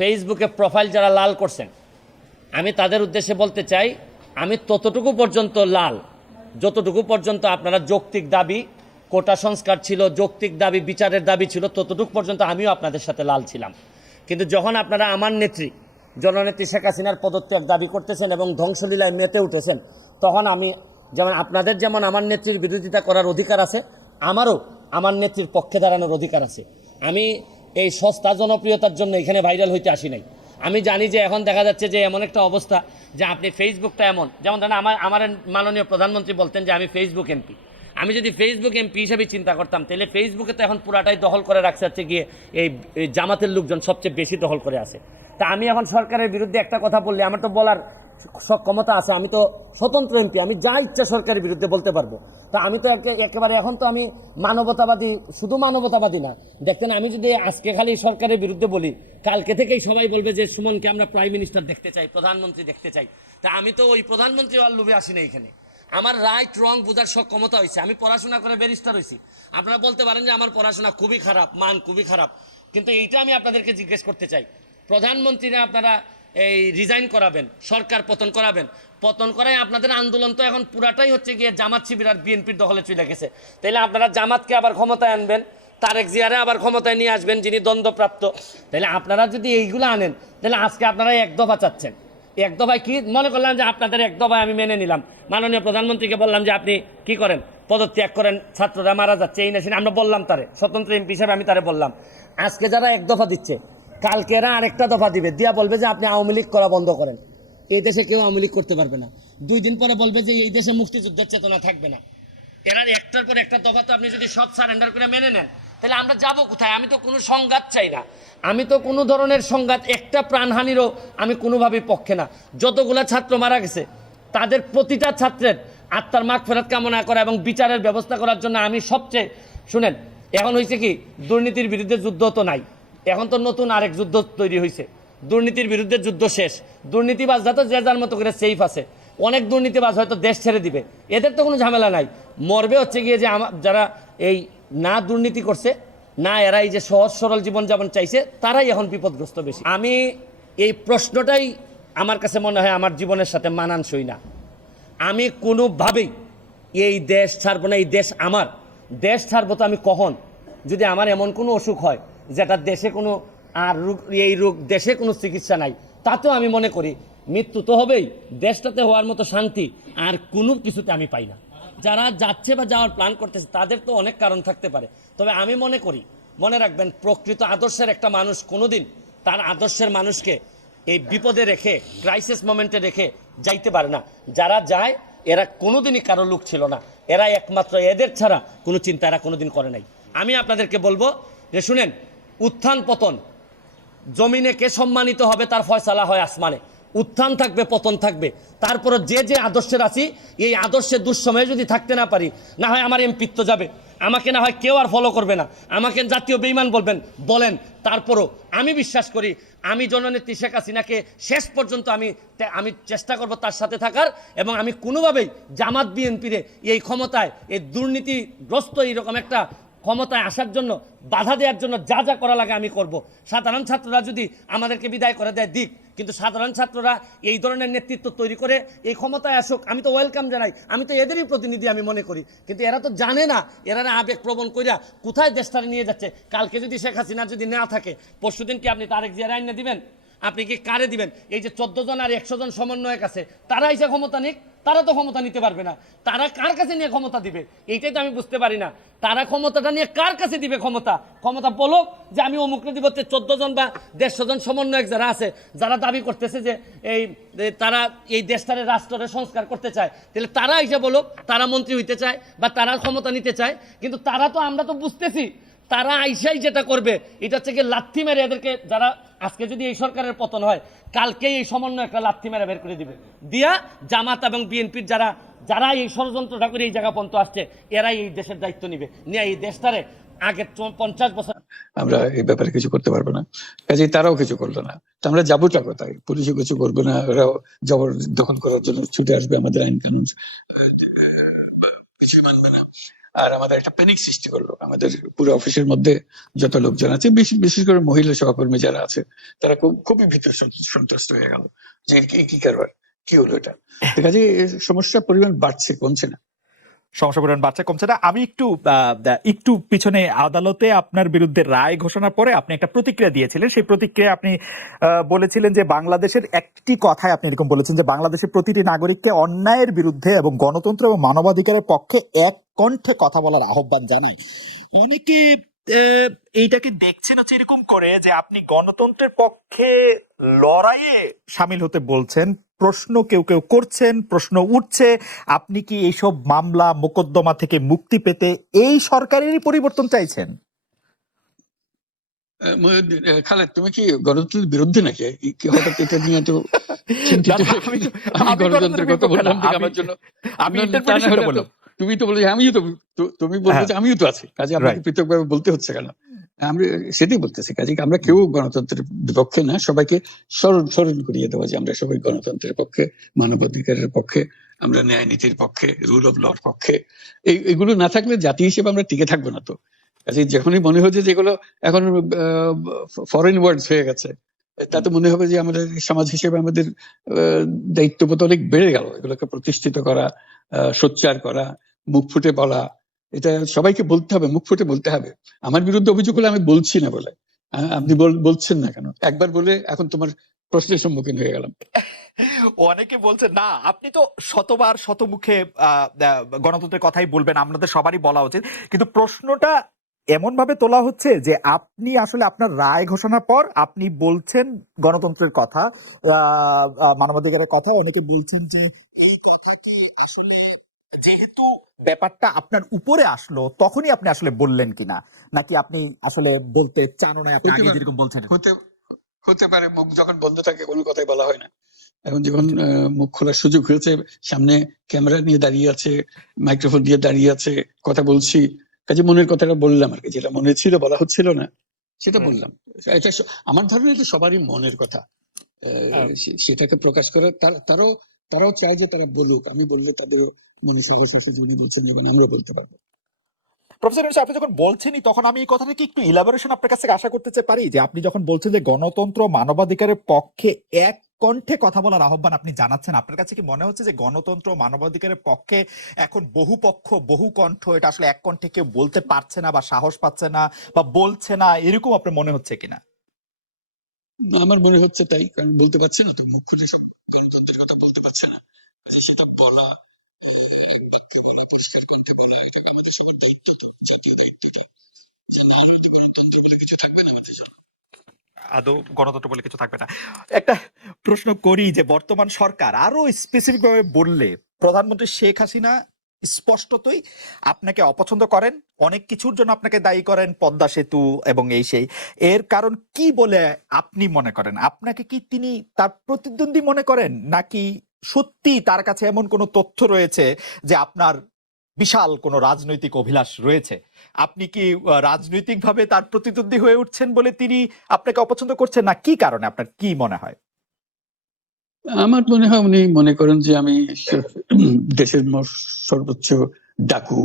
ফেসবুকে প্রোফাইল যারা লাল করছেন আমি তাদের উদ্দেশ্যে বলতে চাই আমি ততটুকু পর্যন্ত লাল যতটুকু পর্যন্ত আপনারা যৌক্তিক দাবি কোটা সংস্কার ছিল যৌক্তিক দাবি বিচারের দাবি ছিল ততটুকু পর্যন্ত আমিও আপনাদের সাথে লাল ছিলাম কিন্তু যখন আপনারা আমার নেত্রী জননেত্রী শেখ হাসিনার পদত্যাগ দাবি করতেছেন এবং ধ্বংসলীলায় মেতে উঠেছেন তখন আমি যেমন আপনাদের যেমন আমার নেত্রীর বিরোধিতা করার অধিকার আছে আমারও আমার নেত্রীর পক্ষে দাঁড়ানোর অধিকার আছে আমি এই সস্তা জনপ্রিয়তার জন্য এখানে ভাইরাল হইতে আসি নাই আমি জানি যে এখন দেখা যাচ্ছে যে এমন একটা অবস্থা যে আপনি ফেসবুকটা এমন যেমন ধরেন আমার মাননীয় প্রধানমন্ত্রী বলতেন যে আমি ফেসবুক এমপি আমি যদি ফেসবুক এমপি হিসেবে চিন্তা করতাম তাহলে ফেসবুকে তো এখন পুরাটাই দখল করে রাখছে হচ্ছে গিয়ে এই জামাতের লোকজন সবচেয়ে বেশি দখল করে আছে তা আমি এখন সরকারের বিরুদ্ধে একটা কথা বললে আমার তো বলার ক্ষমতা আছে আমি তো স্বতন্ত্র এমপি আমি যা ইচ্ছা সরকারের বিরুদ্ধে বলতে পারবো তা আমি তো একেবারে এখন তো আমি মানবতাবাদী শুধু মানবতাবাদী না দেখতেন আমি যদি আজকে খালি সরকারের বিরুদ্ধে বলি কালকে থেকেই সবাই বলবে যে সুমনকে আমরা প্রাইম মিনিস্টার দেখতে চাই প্রধানমন্ত্রী দেখতে চাই তা আমি তো ওই প্রধানমন্ত্রী হওয়ার লোভে আসি না এখানে আমার রাইট রং বোঝার ক্ষমতা হয়েছে আমি পড়াশোনা করে ব্যারিস্টার হয়েছি আপনারা বলতে পারেন যে আমার পড়াশোনা খুবই খারাপ মান খুবই খারাপ কিন্তু এইটা আমি আপনাদেরকে জিজ্ঞেস করতে চাই প্রধানমন্ত্রীরা আপনারা এই রিজাইন করাবেন সরকার পতন করায় আপনাদের আন্দোলন তো এখন পুরাটাই হচ্ছে গিয়ে জামাত শিবির আর বিএনপির দখলে চলে গেছে তাইলে আপনারা জামাতকে আবার ক্ষমতায় আনবেন তারেক জিয়ারে আবার ক্ষমতায় নিয়ে আসবেন যিনি দ্বন্দ্বপ্রাপ্ত তাহলে আপনারা যদি এইগুলো আনেন তাহলে আজকে আপনারা এক দফা চাচ্ছেন এক দফায় কি মনে করলাম যে আপনাদের এক দফায় আমি মেনে নিলাম মাননীয় প্রধানমন্ত্রীকে বললাম যে আপনি কি করেন পদত্যাগ করেন ছাত্ররা মারা যাচ্ছে এই না আমরা বললাম তারে স্বতন্ত্র এমপি হিসেবে আমি তারে বললাম আজকে যারা এক দফা দিচ্ছে কালকে এরা আরেকটা দফা দিবে দিয়া বলবে যে আপনি আওয়ামী লীগ করা বন্ধ করেন এই দেশে কেউ আওয়ামী লীগ করতে পারবে না 2 দিন পরে বলবে যে এই দেশে মুক্তিযুদ্ধের চেতনা থাকবে না এরা একটার পর একটা দফা তো আপনি যদি সব সারেন্ডার করে মেনে নেন তাহলে আমরা যাব কোথায় আমি তো কোনো সংঘাত চাই না আমি তো কোনো ধরনের সংঘাত একটা প্রাণহানিরও আমি কোনোভাবেই পক্ষে না যতগুলা ছাত্র মারা গেছে তাদের প্রতিটা ছাত্রের আত্মার মাগফিরাত কামনা করা এবং বিচারের ব্যবস্থা করার জন্য আমি সবচেয়ে শুনেন এখন হয়েছে কি দুর্নীতির বিরুদ্ধে যুদ্ধ তো নাই এখন তো নতুন আরেক যুদ্ধ তৈরি হয়েছে দুর্নীতির বিরুদ্ধে যুদ্ধ শেষ দুর্নীতিবাজরা তো যে যার মতো করে সেফ আছে অনেক দুর্নীতিবাজ হয়তো দেশ ছেড়ে দিবে এদের তো কোনো ঝামেলা নাই মরবে হচ্ছে গিয়ে যে যারা এই না দুর্নীতি করছে না এরা এই যে সহজ সরল জীবনযাপন চাইছে তারাই এখন বিপদগ্রস্ত বেশি আমি এই প্রশ্নটাই আমার কাছে মনে হয় আমার জীবনের সাথে মানানসই না আমি কোনোভাবেই এই দেশ ছাড়বো না এই দেশ আমার দেশ ছাড়বো তো আমি কখন যদি আমার এমন কোনো অসুখ হয় যেটা দেশে কোনো আর এই রোগ দেশে কোনো চিকিৎসা নাই তাতেও আমি মনে করি মৃত্যু তো হবেই দেশটাতে হওয়ার মতো শান্তি আর কোনো কিছুতে আমি পাই না যারা যাচ্ছে বা যাওয়ার প্ল্যান করতেছে তাদের তো অনেক কারণ থাকতে পারে তবে আমি মনে করি মনে রাখবেন প্রকৃত আদর্শের একটা মানুষ কোনোদিন তার আদর্শের মানুষকে এই বিপদে রেখে ক্রাইসিস মোমেন্টে রেখে যাইতে পারে না যারা যায় এরা কোনোদিনই কারো লোক ছিল না এরা একমাত্র এদের ছাড়া কোনো চিন্তা এরা কোনোদিন করে নাই আমি আপনাদেরকে বলবো যে শুনেন উত্থান পতন জমিনে কে সম্মানিত হবে তার ফয়সালা হয় আসমানে উত্থান থাকবে পতন থাকবে তারপরে যে আদর্শের আছি এই আদর্শের দুঃসময়ে যদি থাকতে না পারি না হয় আমার এমপিত্ব যাবে আমাকে না হয় কেউ আর ফলো করবে না আমাকে জাতীয় বেঈমান বলেন তারপরও আমি বিশ্বাস করি আমি জননেত্রী শেখ হাসিনাকে শেষ পর্যন্ত আমি চেষ্টা করব তার সাথে থাকার এবং আমি কোনোভাবেই জামাত বিএনপিরে এই ক্ষমতায় এই দুর্নীতিগ্রস্ত এইরকম একটা ক্ষমতায় আসার জন্য বাধা দেওয়ার জন্য যা করা লাগে আমি করব সাধারণ ছাত্ররা যদি আমাদেরকে বিদায় করে দেয় দিক কিন্তু সাধারণ ছাত্ররা এই ধরনের নেতৃত্ব তৈরি করে এই ক্ষমতায় আসুক আমি তো ওয়েলকাম জানাই আমি তো এদেরই প্রতিনিধি আমি মনে করি কিন্তু এরা তো জানে না এরা আবেগ প্রবণ কইরা কোথায় দেশটারে নিয়ে যাচ্ছে কালকে যদি শেখ হাসিনা যদি না থাকে পরশুদিন কি আপনি তারেক জিয়ার আইন দিবেন আপনি কি কারে দিবেন এই যে 14 জন আর 100 জন সমন্বয়ক আছে তারা এসে ক্ষমতা নিক তারা তো ক্ষমতা নিতে পারবে না তারা কার কাছে নিয়ে ক্ষমতা দিবে এইটাই তো আমি বুঝতে পারি না তারা ক্ষমতাটা নিয়ে কার কাছে দিবে ক্ষমতা বলুক যে আমি অমুকরে দিব 14 জন বা 150 জন সমন্বয়ক যারা আছে যারা দাবি করতেছে যে তারা এই দেশটারে রাষ্ট্রের সংস্কার করতে চায় তাহলে তারা এসে বলুক তারা মন্ত্রী হইতে চায় বা তারা ক্ষমতা নিতে চায় কিন্তু আমরা তো বুঝতেছি তারা আইসাই যেটা করবে এটা হচ্ছে কি লাথি মেরে এদেরকে যারা আজকে যদি এই সরকারের পতন হয় কালকে এই সমন্বয় একটা লাথি মেরে বের করে দিবে দিয়া জামাত এবং বিএনপির যারা এই ষড়যন্ত্রটা করে এই জায়গা পর্যন্ত আসছে এরাই এই দেশের দায়িত্ব নিবে নিয়ে এই দেশটারে আগে 50 বছর আমরা এই ব্যাপারে কিছু করতে পারবো না কাজে তারাও কিছু করলো না তো আমরা যাবোটা কোথায় পুলিশও কিছু করবে না ওরাও জবর দখল করার জন্য ছুটে আসবে আমাদের আইন কানুন কিছুই মানবে না আর আমাদের একটা প্যানিক সৃষ্টি করলো আমাদের পুরো অফিসের মধ্যে। যত লোকজন আছে, বিশেষ করে মহিলা সহকর্মী যারা আছে, তারা খুবই ভীত সন্ত্রস্ত হয়ে গেল যে কি কারবার, কি হলো এটা। তো কাজে সমস্যার পরিমাণ বাড়ছে, কমছে না। সমস্যা পরিমাণ বাড়ছে, কমছে না। আমি একটু পিছনে আদালতে আপনার বিরুদ্ধে রায় ঘোষণার পরে আপনি একটা প্রতিক্রিয়া দিয়েছিলেন। সেই প্রতিক্রিয়া আপনি বলেছিলেন যে বাংলাদেশের একটি কথায় আপনি এরকম বলেছেন যে বাংলাদেশের প্রতিটি নাগরিককে অন্যায়ের বিরুদ্ধে এবং গণতন্ত্র এবং মানবাধিকারের পক্ষে এক কণ্ঠে কথা বলার আহ্বান জানায়। অনেকে এইটাকে দেখছেন হচ্ছে এরকম করে যে আপনি গণতন্ত্রের পক্ষে লড়াইয়ে সামিল হতে বলছেন। প্রশ্ন কেউ কেউ করছেন, প্রশ্ন উঠছে, আপনি কি এইসব মামলা মোকদ্দমা থেকে মুক্তি পেতে এই সরকারেরই পরিবর্তন চাইছেন? খালেদ, তুমি কি গণতন্ত্রের বিরুদ্ধে নাকি? হঠাৎ এটা নিয়ে তো চিন্তিত? আমি গণতন্ত্রের কথা বললাম আমার জন্য, তুমি তো বলে আমিও তো, তুমি বলতে যে আমিও তো আছি, কাজে আপনাকে পৃথকভাবে বলতে হচ্ছে কেন? আমরা সেটাই বলতেছি, কাজে আমরা কেউ গণতন্ত্রের বিপক্ষে না, সবাইকে স্মরণ করিয়ে দেওয়া যে আমরা সবাই গণতন্ত্রের পক্ষে, মানবাধিকারের পক্ষে, আমরা ন্যায় নীতির পক্ষে, রুল অফ লর পক্ষে। এইগুলো না থাকলে জাতি হিসেবে আমরা টিকে থাকবো না। তো কাজে যখনই মনে হচ্ছে যেগুলো এখন ফরেন ওয়ার্ডস হয়ে গেছে, তাতে মনে হবে যে আমাদের সমাজ হিসেবে আমাদের দায়িত্ববোধ অনেক বেড়ে গেল। এগুলোকে প্রতিষ্ঠিত করা, সোচ্চার করা, মুখ ফুটে বলা, এটা সবাইকে বলতে হবে, মুখ ফুটে বলতে হবে। আমার বিরুদ্ধে অভিযোগ হলে আমি বলছি না বলে আপনি বলছেন না কেন? একবার বলে এখন তোমার প্রশ্নের সম্মুখীন হয়ে গেলাম। অনেকে বলছেন না, আপনি তো শতবার শতমুখে গণতন্ত্রের কথাই বলবেন, আমাদের সবারই বলা উচিত, কিন্তু প্রশ্নটা এমন ভাবে তোলা হচ্ছে যে আপনি আসলে আপনার রায় ঘোষণার পর আপনি বলছেন গণতন্ত্রের কথা, মানবাধিকারের কথা। অনেকে বলছেন যে এই কথা কি আসলে যেহেতু ব্যাপারটা আপনার উপরে আসলো তখনই আপনি আসলে বললেন কিনা, নাকি আপনি আসলে বলতে চান না, আপনি আগে যেরকম বলছেন। হতে পারে, মুখ যখন বন্ধ থাকে কোনো কথাই বলা হয় না। এখন যখন মুখ খোলার সুযোগ হয়েছে, সামনে ক্যামেরা নিয়ে দাঁড়িয়ে আছে, মাইক্রোফোন দিয়ে দাঁড়িয়ে আছে, কথা বলছি, কাজে মনের কথাটা বললাম আর কি, যেটা মনে ছিল বলা হচ্ছিল না সেটা বললাম। এটা আমার ধারণা এটা সবারই মনের কথা, সেটাকে প্রকাশ করা। তারাও চায় যে তারা বলুক, আমি বললে তাদের মনে সাহস আসে, যিনি বলছেন যেমন আমরা বলতে পারবো। প্রফেসর ইউনূস, আপনি যখন বলছেনই তখন আমি এই কথাটাকে একটু ইলাবোরেশন আপনার কাছে আশা করতে পারি, যে আপনি যখন বলছেন যে গণতন্ত্র মানবাধিকারের পক্ষে এক কণ্ঠে কথা বলার আহ্বান আপনি জানাচ্ছেন, আপনার কাছে কি মনে হচ্ছে যে গণতন্ত্র মানবাধিকারের পক্ষে এখন বহু পক্ষ বহু কণ্ঠ, এটা আসলে এক কণ্ঠে কেউ বলতে পারছে না বা সাহস পাচ্ছে না বা বলছে না, এরকম আপনার মনে হচ্ছে কিনা? আমার মনে হচ্ছে তাই, কারণ বলতে পারছে না তো, মুখ খুলে সব গণতন্ত্রের কথা বলতে পারছে না। সেটা বলা, বাক্যে বলা, পরিষ্কার কণ্ঠে বলা, এটা আমাদের সবার দায়িত্ব, জাতীয় দায়িত্ব। এটা যে না হলে গণতন্ত্র বলে কিছু থাকবে না আমাদের জন্য, আদৌ গণতন্ত্র বলে কিছু থাকবে না। একটা প্রশ্ন করি যে বর্তমান সরকার আরো স্পেসিফিক ভাবে বললে প্রধানমন্ত্রী শেখ হাসিনা স্পষ্টতই আপনাকে অপছন্দ করেন, অনেক কিছুর জন্য আপনাকে দায়ী করেন, পদ্মা সেতু এবং এই সেই। এর কারণ কি বলে আপনি মনে করেন? আপনাকে কি তিনি তার প্রতিদ্বন্দ্বী মনে করেন, নাকি সত্যি তার কাছে এমন কোনো তথ্য রয়েছে যে আপনার বিশাল কোনো রাজনৈতিক অভিলাষ রয়েছে? আপনি কি রাজনৈতিকভাবে তার প্রতিদ্বন্দ্বী হয়ে উঠছেন বলে তিনি আপনাকে অপছন্দ করছেন, না কি কারণে, আপনার কি মনে হয়? আমার মনে হয় উনি মনে করেন যে আমি দেশের সর্বোচ্চ ডাকু,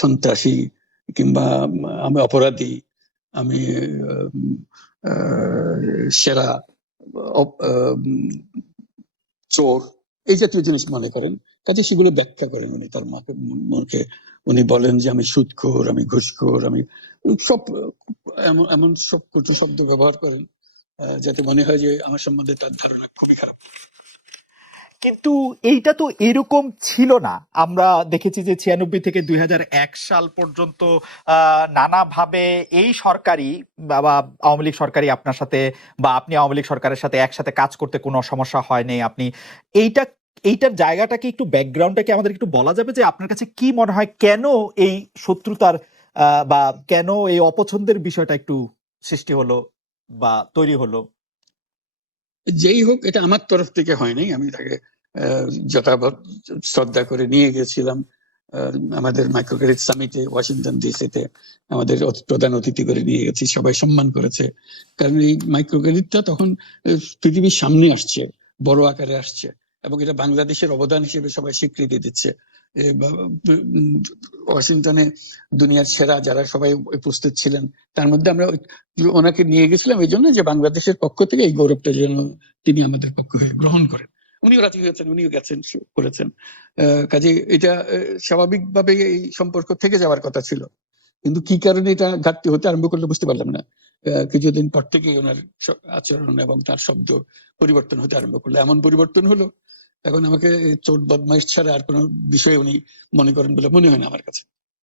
সন্ত্রাসী, কিংবা আমি অপরাধী, আমি সেরা চোর, এই জাতীয় জিনিস মনে করেন। কাজে সেগুলো ব্যাখ্যা করেন উনি তার মনকে। উনি বলেন যে আমি সুদখোর, আমি ঘুষখোর, আমি সব এমন সব কটু শব্দ ব্যবহার করেন যাতে মনে হয় যে আমার সম্বন্ধে তার ধারণা খুবই খারাপ। কিন্তু এইটা তো এরকম ছিল না। আমরা দেখেছি যে 96 থেকে 2001 সাল পর্যন্ত নানাভাবে এই সরকারি বা আওয়ামী লীগ সরকারি আপনার সাথে, বা আপনি আওয়ামী লীগ সরকারের সাথে একসাথে কাজ করতে কোনো সমস্যা হয়নি। আপনি এইটার জায়গাটাকে একটু, ব্যাকগ্রাউন্ডটাকে আমাদের একটু বলা যাবে যে আপনার কাছে কি মনে হয় কেন এই শত্রুতার বা কেন এই অপছন্দের বিষয়টা একটু সৃষ্টি হলো বা তৈরি হলো? যেই হোক, এটা আমার তরফ থেকে হয়নি। আমি তাকে যথাযথ শ্রদ্ধা করে নিয়ে গেছিলাম আমাদের মাইক্রো ক্রেডিট সামিটে ওয়াশিংটন ডিসিতে। আমাদের প্রধান অতিথি করে নিয়ে গেছি, সবাই সম্মান করেছে। কারণ এই মাইক্রো ক্রেডিটটা তখন পৃথিবীর সামনে আসছে, বড় আকারে আসছে, এবং এটা বাংলাদেশের অবদান হিসেবে সবাই স্বীকৃতি দিচ্ছে। ওয়াশিংটনে দুনিয়ার সেরা যারা সবাই উপস্থিত ছিলেন, তার মধ্যে আমরা ওনাকে নিয়ে গেছিলাম এই জন্য যে বাংলাদেশের পক্ষ থেকে এই গৌরবটা যেন তিনি আমাদের পক্ষ হয়ে গ্রহণ করেন। উনিও রাজি হয়েছেন, উনিও গেছেন, করেছেন। কাজে এটা স্বাভাবিকভাবে এই সম্পর্ক থেকে যাওয়ার কথা ছিল, কিন্তু কি কারণে এটা ঘাটতি হতে আরম্ভ করলে বুঝতে পারলাম না। কিছুদিন পর থেকেই ওনার আচরণ এবং তার শব্দ পরিবর্তন হতে আরম্ভ করলো। এমন পরিবর্তন হলো এখন আমাকে চোট বদমাইশ ছাড়া আর কোনো বিষয় উনি মনে করেন বলে মনে হয় না আমার কাছে।